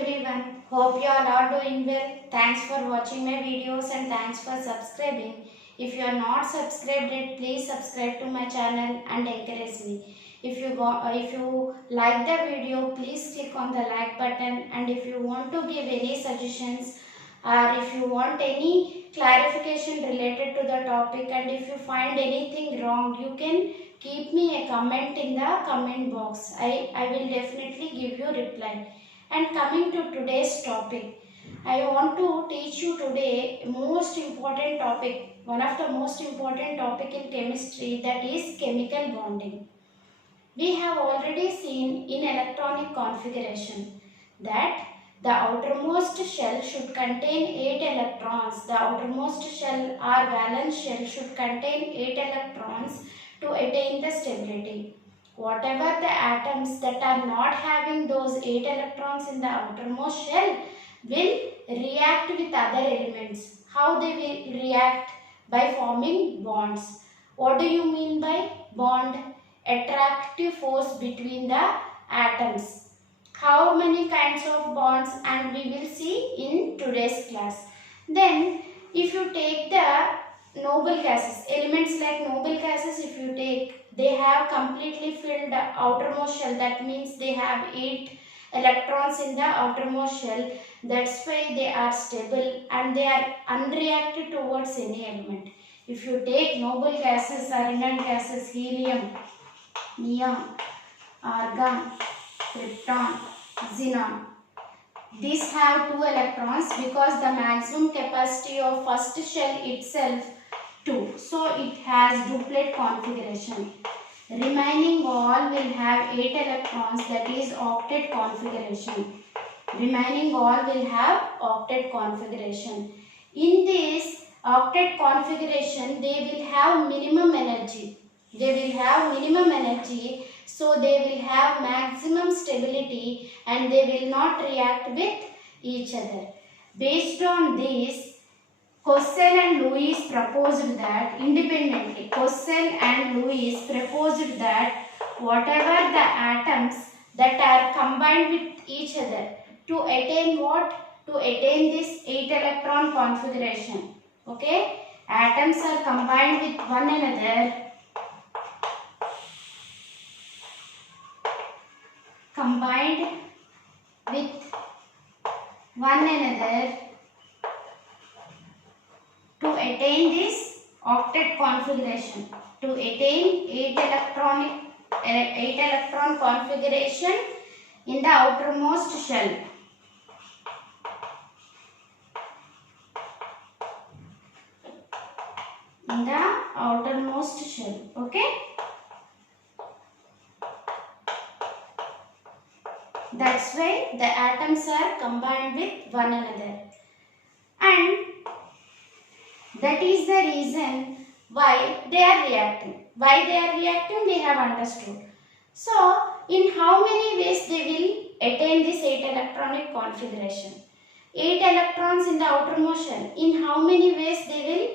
everyone. Hope you all are doing well. Thanks for watching my videos and thanks for subscribing. If you are not subscribed yet, please subscribe to my channel and encourage me. If you like the video, please click on the like button, and if you want to give any suggestions or if you want any clarification related to the topic, and if you find anything wrong, you can keep me a comment in the comment box. I will definitely give you reply. And coming to today's topic, I want to teach you today most important topic, one of the most important topic in chemistry, that is chemical bonding. We have already seen in electronic configuration that the outermost shell should contain 8 electrons. The outermost shell or valence shell should contain 8 electrons to attain the stability. Whatever the atoms that are not having those 8 electrons in the outermost shell will react with other elements. How they will react? By forming bonds. What do you mean by bond? Attractive force between the atoms. How many kinds of bonds, and we will see in today's class. Then if you take the noble gases, elements like noble gases, if you take, they have completely filled the outermost shell. That means they have 8 electrons in the outermost shell. That's why they are stable and they are unreacted towards any element. If you take noble gases or inert gases, helium, neon, argon, krypton, xenon, these have 2 electrons because the maximum capacity of first shell itself 2. So it has duplet configuration. Remaining all will have 8 electrons, that is octet configuration. Remaining all will have octet configuration. In this octet configuration, they will have minimum energy. So they will have maximum stability and they will not react with each other. Based on this, Cossel and Lewis proposed that independently, whatever the atoms that are combined with each other to attain what? To attain this 8 electron configuration. Okay? Atoms are combined with one another. To attain this octet configuration, to attain 8 electron configuration in the outermost shell. Okay? That's why the atoms are combined with one another. And that is the reason why they are reacting. Why they are reacting, we have understood. So, in how many ways they will attain this 8 electronic configuration? 8 electrons in the outermost shell. In how many ways they will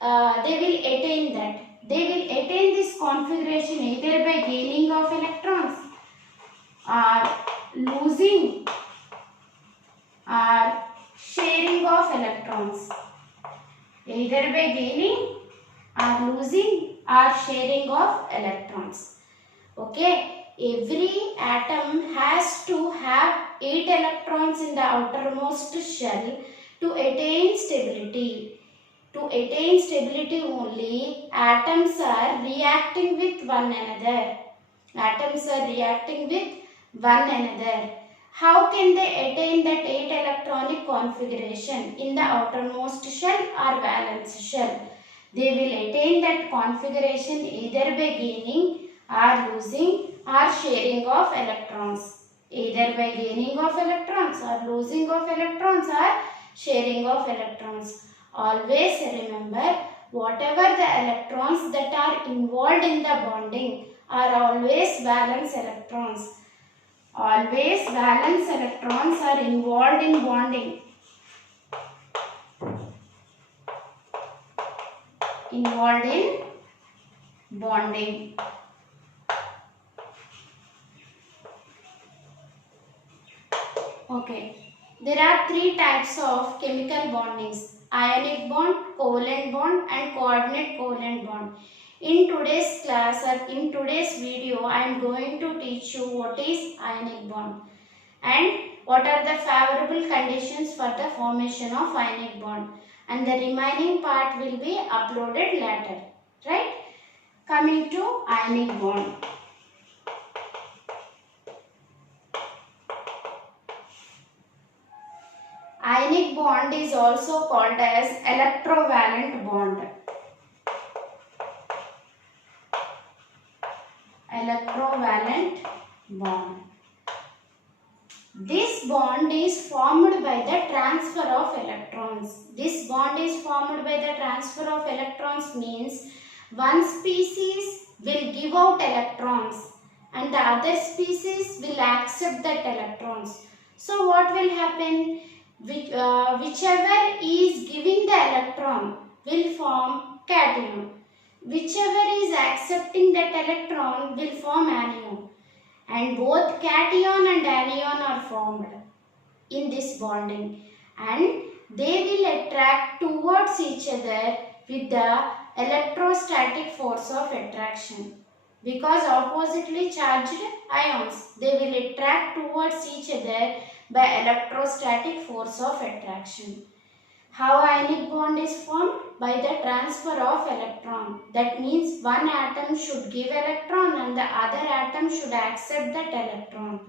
attain that? They will attain this configuration either by gaining of electrons or losing or sharing of electrons. Either by gaining or losing or sharing of electrons. Okay, every atom has to have 8 electrons in the outermost shell to attain stability. To attain stability only, atoms are reacting with one another. How can they attain that 8 electronic configuration in the outermost shell or valence shell? They will attain that configuration either by gaining or losing or sharing of electrons. Either by gaining of electrons or losing of electrons or sharing of electrons. Always remember, whatever the electrons that are involved in the bonding are always valence electrons. Always valence electrons are involved in bonding. Okay. There are three types of chemical bondings: ionic bond, covalent bond and coordinate covalent bond. In today's class or in today's video, I am going to teach you what is ionic bond and what are the favorable conditions for the formation of ionic bond, and the remaining part will be uploaded later. Right? Coming to ionic bond. Ionic bond is also called as electrovalent bond. Electrovalent bond. This bond is formed by the transfer of electrons. This bond is formed by the transfer of electrons means one species will give out electrons and the other species will accept that electrons. So what will happen? Whichever is giving the electron will form cation. Whichever is accepting that electron will form anion. And both cation and anion are formed in this bonding, and they will attract towards each other with the electrostatic force of attraction. Because oppositely charged ions, they will attract towards each other by electrostatic force of attraction. How ionic bond is formed? By the transfer of electron. That means one atom should give electron and the other atom should accept that electron.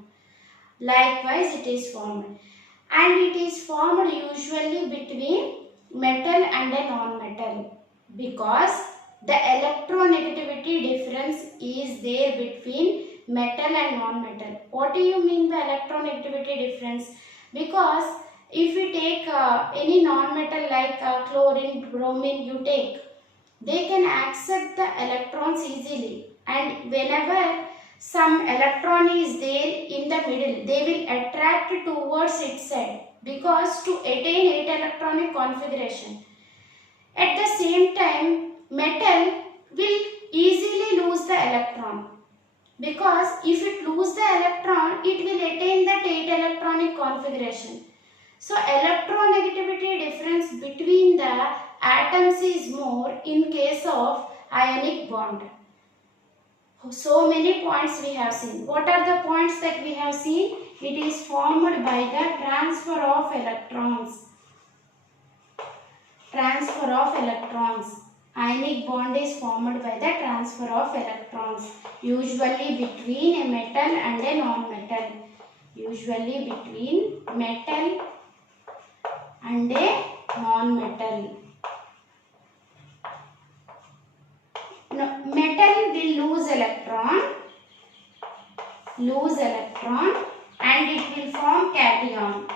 Likewise it is formed. And it is formed usually between metal and a non-metal, because the electronegativity difference is there between metal and non-metal. What do you mean by electronegativity difference? Because if we take any non-metal like chlorine, bromine you take, they can accept the electrons easily, and whenever some electron is there in the middle, they will attract towards its side because to attain 8 electronic configuration. At the same time, metal will easily lose the electron, because if it lose the electron, it will attain that 8 electronic configuration. So electronegativity difference between the atoms is more in case of ionic bond. So many points we have seen. What are the points that we have seen? It is formed by the transfer of electrons. Transfer of electrons. Ionic bond is formed by the transfer of electrons, usually between a metal and a non-metal. Usually between metal and a non-metal. Metal will lose electron and it will form cation.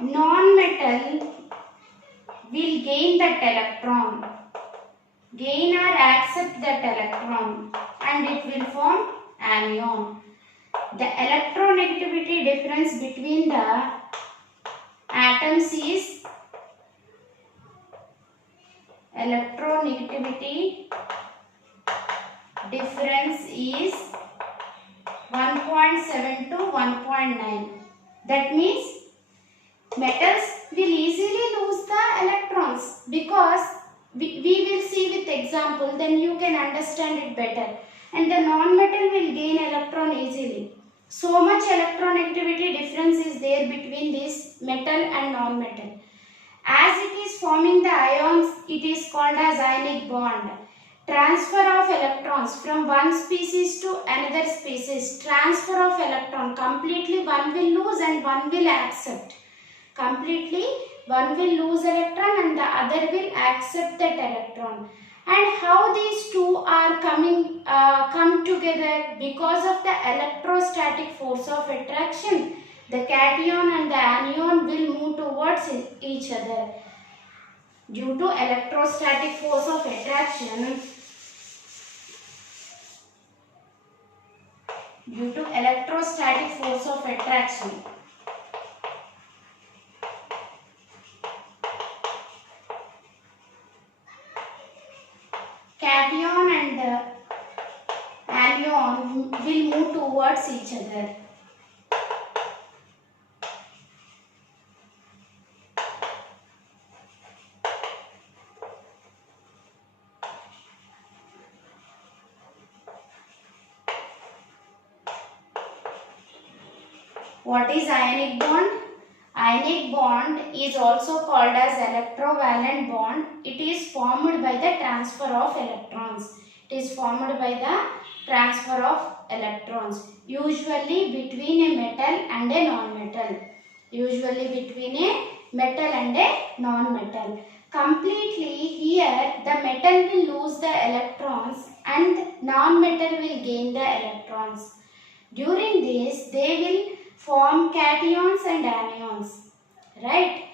Non-metal will gain that electron, gain or accept that electron, and it will form anion. The electronegativity difference between the atoms is electronegativity difference is 1.7 to 1.9. That means metals will easily lose the electrons, because we will see with example, then you can understand it better. And the non-metal will gain electron easily. So much electronegativity difference is there between this metal and non-metal. As it is forming the ions, it is called as ionic bond. Transfer of electrons from one species to another species. Transfer of electron. Completely one will lose and one will accept. Completely one will lose electron and the other will accept that electron. And how these two are come together? Because of the electrostatic force of attraction, the cation and the anion will move towards each other. Due to electrostatic force of attraction, cation and anion will move towards each other. What is ionic bond? Ionic bond is also called as electrovalent bond. It is formed by the transfer of electrons. It is formed by the transfer of electrons, usually between a metal and a non-metal. Usually between a metal and a non-metal. Completely here the metal will lose the electrons and non-metal will gain the electrons. During this they will form cations and anions, right?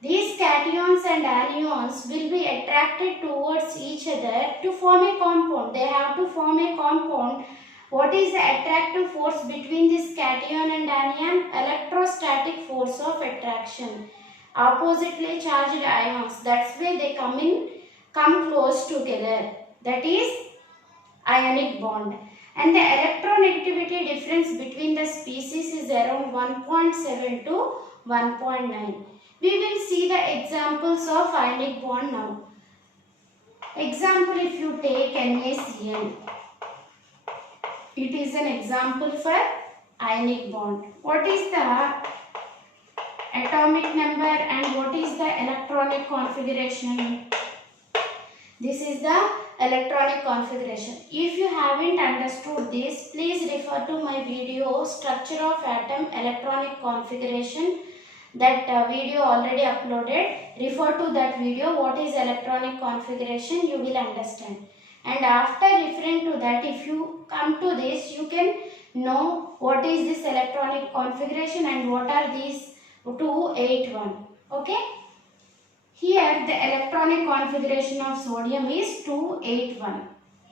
These cations and anions will be attracted towards each other to form a compound. They have to form a compound. What is the attractive force between this cation and anion? Electrostatic force of attraction. Oppositely charged ions, that's why they come close together. That is ionic bond. And the electronegativity difference between the species is around 1.7 to 1.9. We will see the examples of ionic bond now. Example, if you take NaCl, it is an example for ionic bond. What is the atomic number and what is the electronic configuration? This is the electronic configuration. If you haven't understood this, please refer to my video Structure of Atom Electronic Configuration. That video already uploaded. Refer to that video. What is electronic configuration, you will understand. And after referring to that, if you come to this, you can know what is this electronic configuration and what are these 281. Okay. Here the electronic configuration of sodium is 281.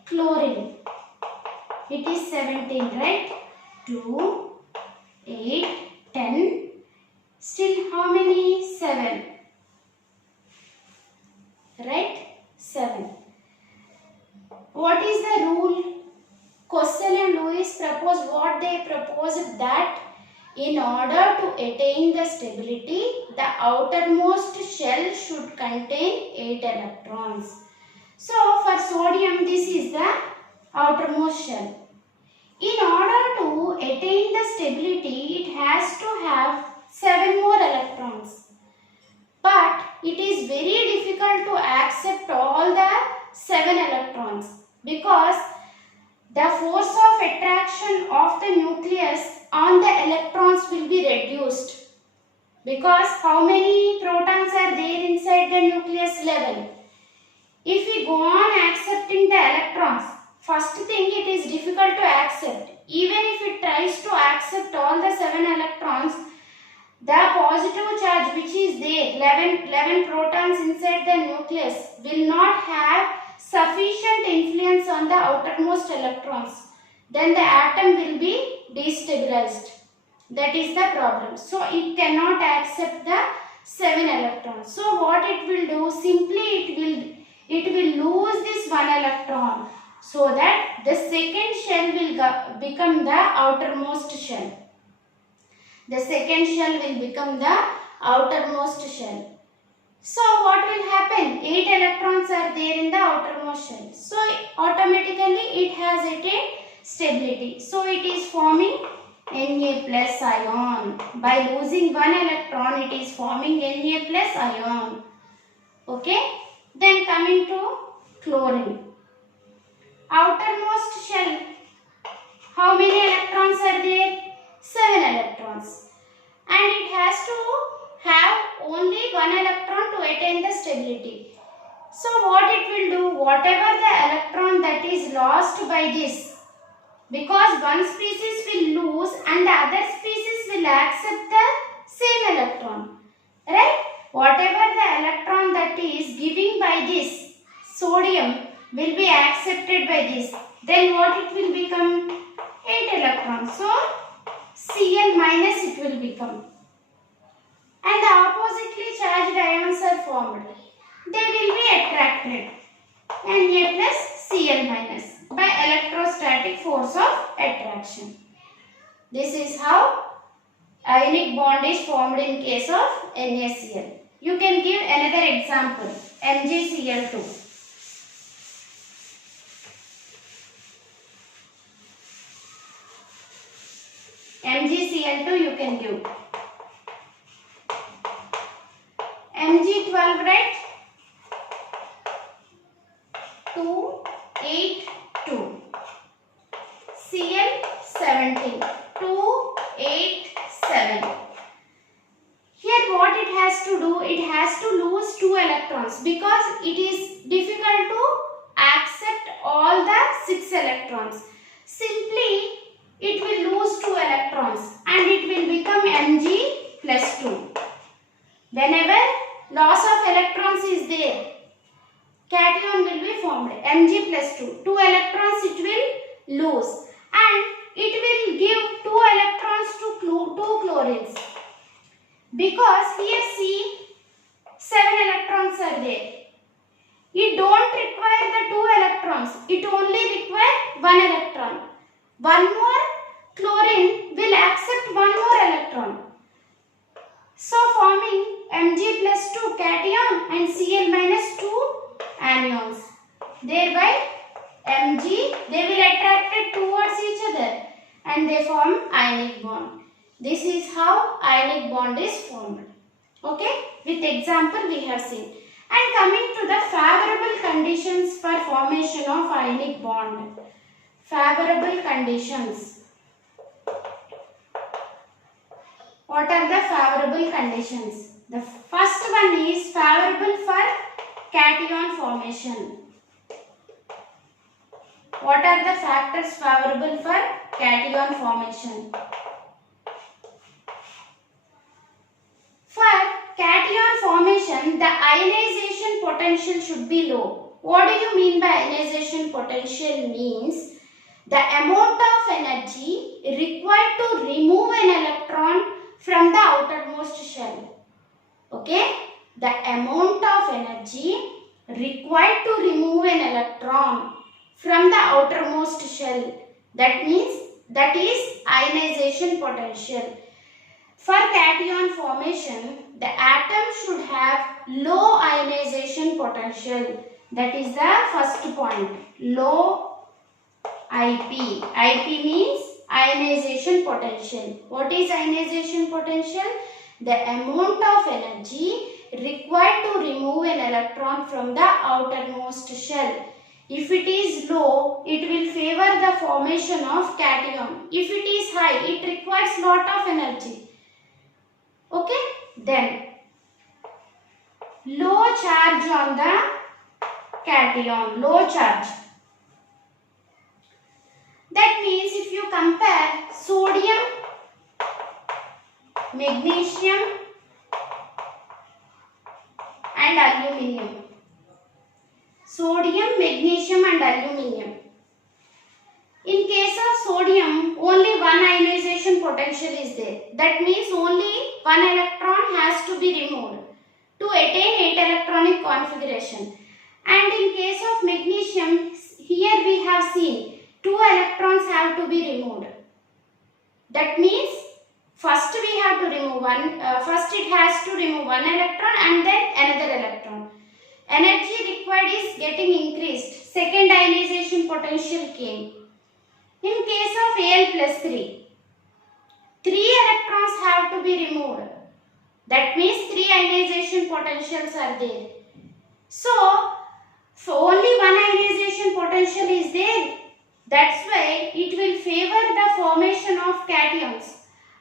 Chlorine, it is 17, right? 2, 8, 10. Still how many? 7. Right? 7. What is the rule? Cossel and Lewis proposed what they proposed, that in order to attain the stability, the outermost shell should contain 8 electrons. So for sodium, this is the outermost shell. In order to attain the stability, it has to have 7 more electrons. But it is very difficult to accept all the 7 electrons because the force of attraction of the nucleus on the electrons will be reduced. Because how many protons are there inside the nucleus level? If we go on accepting the electrons, first thing it is difficult to accept. Even if it tries to accept all the 7 electrons, the positive charge which is there, 11 protons inside the nucleus, will not have sufficient influence on the outermost electrons. Then the atom will be destabilized. That is the problem. So it cannot accept the 7 electrons. So what it will do? Simply it will lose this 1 electron, so that the second shell will become the outermost shell. The second shell will become the outermost shell. So what will happen? 8 electrons are there in the outermost shell. So automatically it has attained stability. So it is forming Na plus ion. By losing 1 electron, it is forming Na plus ion. Okay. Then coming to chlorine. Outermost shell, how many electrons are there? 7 electrons. And it has to have only 1 electron to attain the stability. So what it will do? Whatever the electron that is lost by this, because one species will lose and the other species will accept the same electron, right? Whatever the electron that is giving by this sodium will be accepted by this. Then what it will become? 8 electrons. So Cl minus it will become. And the oppositely charged ions are formed. They will be attracted. Na plus Cl minus by electrostatic force of attraction. This is how ionic bond is formed in case of NaCl. You can give another example, MgCl2. MgCl2 you can give. Mg12, right? 2, 8, 2. Cl17, 2, 8, 7. Here what it has to do, it has to lose 2 electrons because it is difficult to accept all the 6 electrons. Simply it will lose 2 electrons and it will become Mg plus 2. Whenever loss of electrons is there, cation will be formed. Mg plus 2. 2 electrons it will lose and it will give 2 electrons to 2 chlorines. Because here see 7 electrons are there. It don't require the 2 electrons. It only require 1 electron. One more chlorine will accept 1 more electron. So forming Mg plus 2 cation and Cl minus 2 anions. Thereby Mg, they will attract it towards each other and they form ionic bond. This is how ionic bond is formed. Okay, with example we have seen. And coming to the favourable conditions for formation of ionic bond. Favourable conditions. What are the favourable conditions? The first one is favourable for cation formation. What are the factors favourable for cation formation? For cation formation, the ionization potential should be low. What do you mean by ionization potential? Means the amount of energy required to remove an electron from the outermost shell. Okay? The amount of energy required to remove an electron from the outermost shell. That means that is ionization potential. For cation formation, the atom should have low ionization potential. That is the first point. Low IP. IP means ionization potential. What is ionization potential? The amount of energy required to remove an electron from the outermost shell. If it is low, it will favor the formation of cation. If it is high, it requires lot of energy. Okay? Then, low charge on the cation. Low charge. That means if you compare sodium, magnesium and aluminium. Sodium, magnesium and aluminium. In case of sodium, only one ionization potential is there. That means only one electron has to be removed to attain 8 electronic configuration. And in case of magnesium, here we have seen 2 electrons have to be removed. That means first we have to remove one, first it has to remove one electron and then another electron. Energy required is getting increased. Second ionization potential came. In case of Al plus 3, 3 electrons have to be removed. That means 3 ionization potentials are there. So only one ionization potential is there. That's why it will favor the formation of cations.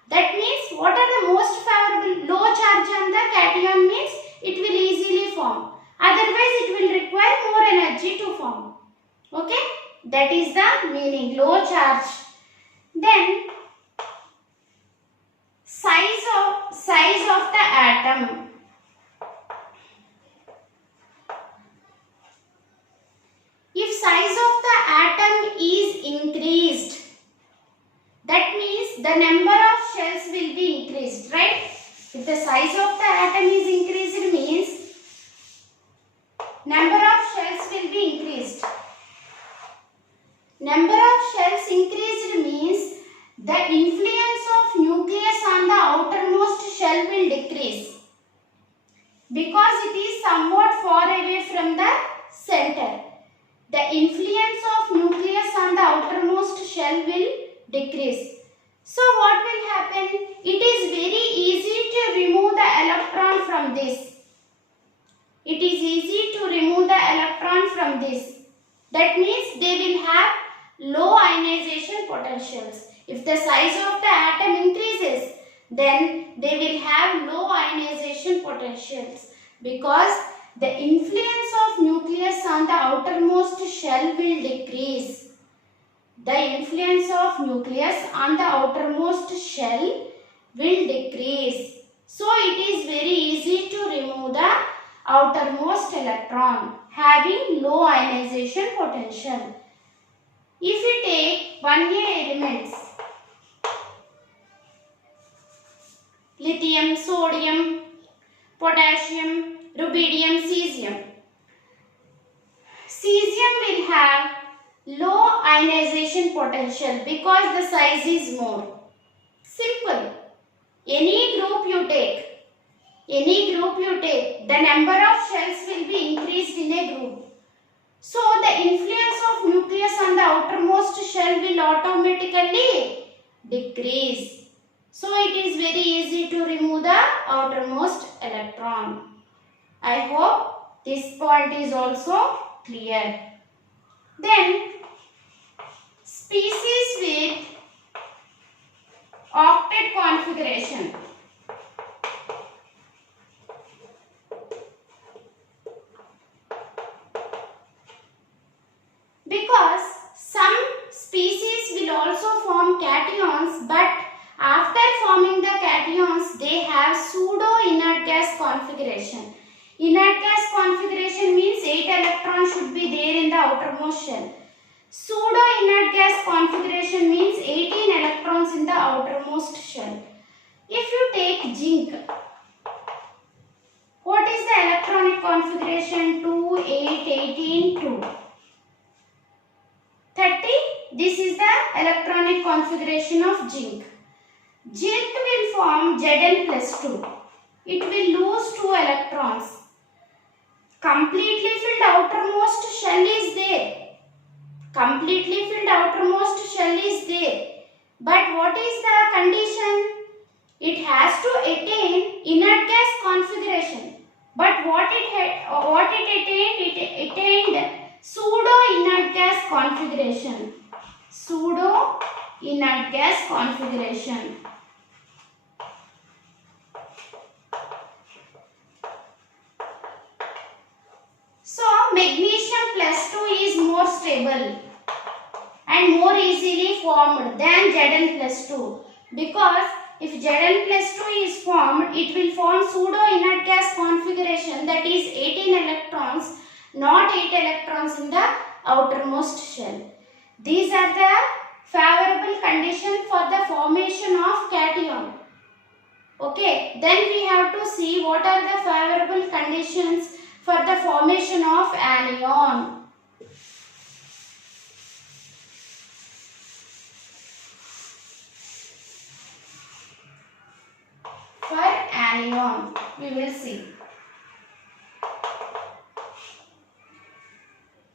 That means what are the most favorable? Low charge on the cation means it will easily form. Otherwise it will require more energy to form. Okay? That is the meaning, low charge. Then size of the atom. If size of the atom is increased, that means the number of shells will be increased, right? If the size of the atom is increased means number of shells will be increased. Number of shells increased means the influence of nucleus on the outermost shell will decrease because it is somewhat far away from the center. The influence of nucleus on the outermost shell will decrease. So what will happen? It is very easy to remove the electron from this. It is easy to remove the electron from this. That means they will have low ionization potentials. If the size of the atom increases, then they will have low ionization potentials, because the influence of nucleus on the outermost shell will decrease. The influence of nucleus on the outermost shell will decrease. So it is very easy to remove the outermost electron having low ionization potential. If we take 1A elements, lithium, sodium, potassium, rubidium, cesium. Cesium will have low ionization potential because the size is more. Simple. Any group you take, the number of shells will be increased in a group. So the influence of nucleus on the outermost shell will automatically decrease. So it is very easy to remove the outermost electron. I hope this point is also clear. Then species with octet configuration. Because some species will also form cations, but after forming the cations they have pseudo inert gas configuration. Inert gas configuration means 8 electrons should be there in the outermost shell. Pseudo inert gas configuration means 18 electrons in the outermost shell. If you take zinc, what is the electronic configuration? 2, 8, 18, 2. 30. This is the electronic configuration of zinc. Zinc will form Zn plus 2. It will lose 2 electrons. Completely filled outermost shell is there. Completely filled outermost shell is there. But what is the condition? It has to attain inert gas configuration. But what it attained? It attained pseudo inert gas configuration. Pseudo inert gas configuration. So magnesium plus 2 is more stable and more easily formed than Zn plus 2, because if Zn plus 2 is formed, it will form pseudo inert gas configuration, that is 18 electrons, not 8 electrons in the outermost shell. These are the favorable conditions for the formation of cation. Okay, then we have to see what are the favorable conditions for the formation of anion. For anion, we will see.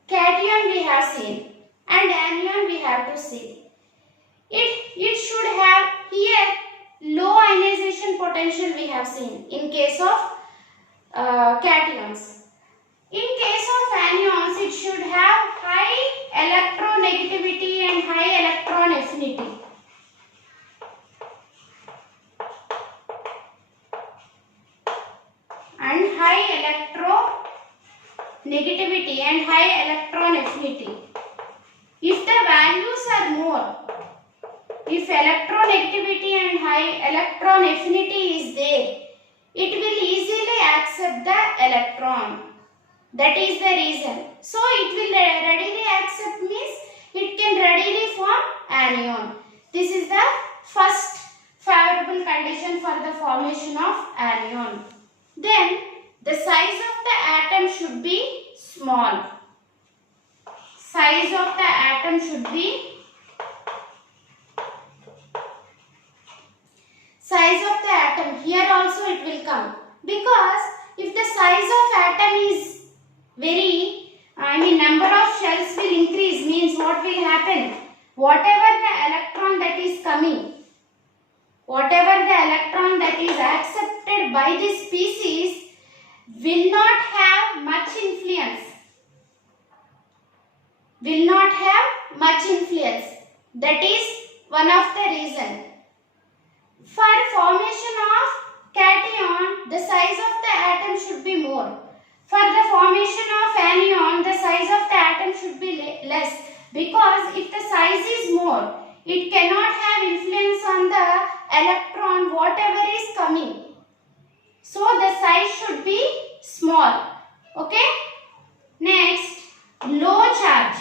Cation we have seen and anion we have to see. It should have here low ionization potential we have seen in case of cations. In case of anions, it should have high electronegativity and high electron affinity. And high electronegativity and high electron affinity. If the values are more, if electronegativity and high electron affinity is there, it will easily accept the electron. That is the reason. So it will readily accept means it can readily form anion. This is the first favorable condition for the formation of anion. Then the size of the atom should be small. Size of the atom should be size of the atom. Here also it will come, because if the size of atom is number of shells will increase, means what will happen? Whatever the electron that is coming, that is accepted by this species will not have much influence. Will not have much influence. That is one of the reason. For formation of cation, the size of the atom should be more. For the formation of anion, the size of the atom should be less. Because if the size is more, it cannot have influence on the electron whatever is coming. So the size should be small. Okay. Next, low charge.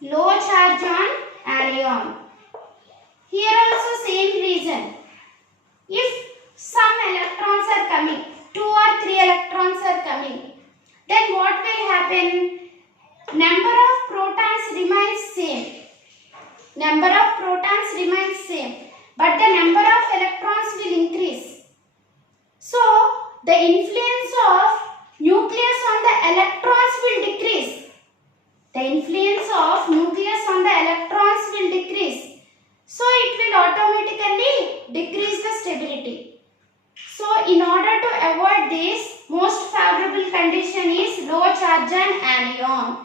Low charge on anion. Here also same reason. If some electrons are coming, 2 or 3 electrons are coming, then what will happen? Number of protons remains same. Number of protons remains same, but the number of electrons will increase. So the influence of nucleus on the electrons will decrease. The influence of nucleus on the electrons will decrease. So it will automatically decrease the stability. So in order to avoid this, most favorable condition is low charge on anion.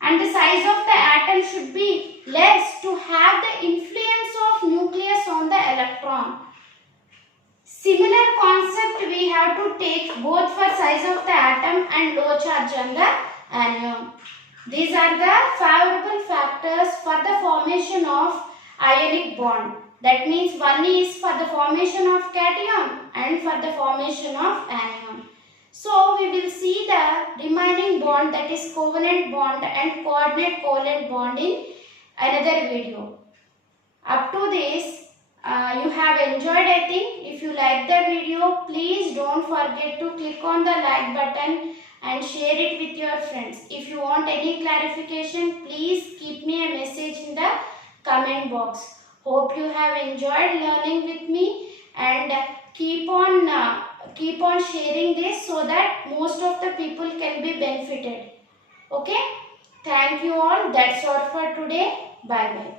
And the size of the atom should be less to have the influence of nucleus on the electron. Similar concept we have to take both for size of the atom and low charge on the anion. These are the favorable factors for the formation of ionic bond. That means one is for the formation of cation and for the formation of anion. So we will see the remaining bond, that is covalent bond and coordinate covalent bond, in another video. Up to this you have enjoyed, I think. If you like the video, please don't forget to click on the like button and share it with your friends. If you want any clarification, please keep me a message in the comment box. Hope you have enjoyed learning with me, and keep on sharing this so that most of the people can be benefited. Okay? Thank you all. That's all for today. Bye bye.